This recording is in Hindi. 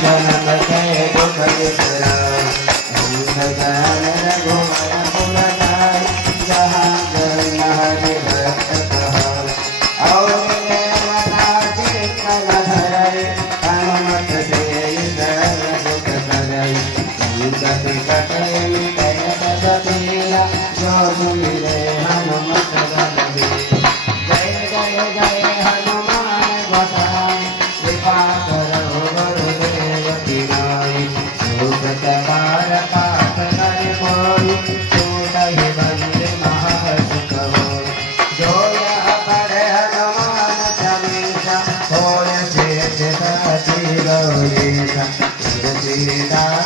जनम के दुख विसराय अंधकार रघुवर पुर जाय जहाँ जन हरि भक्त कहाय और देवता चित्त न धरय हनुमत से सर्व सुख करय संकट कटय मिटय सब पीरा जो सुमिरै हनुमत बलबीरा जय जय जय हनुमान गोसाई कृपा करो गुरुदेव की नाई सुख सवार पाप कर कोई छूटहि बंद महासुख होय जो यह पढ़े हनुमान चालीसा होय सिद्धि साखी गौरीसा तुलसीदास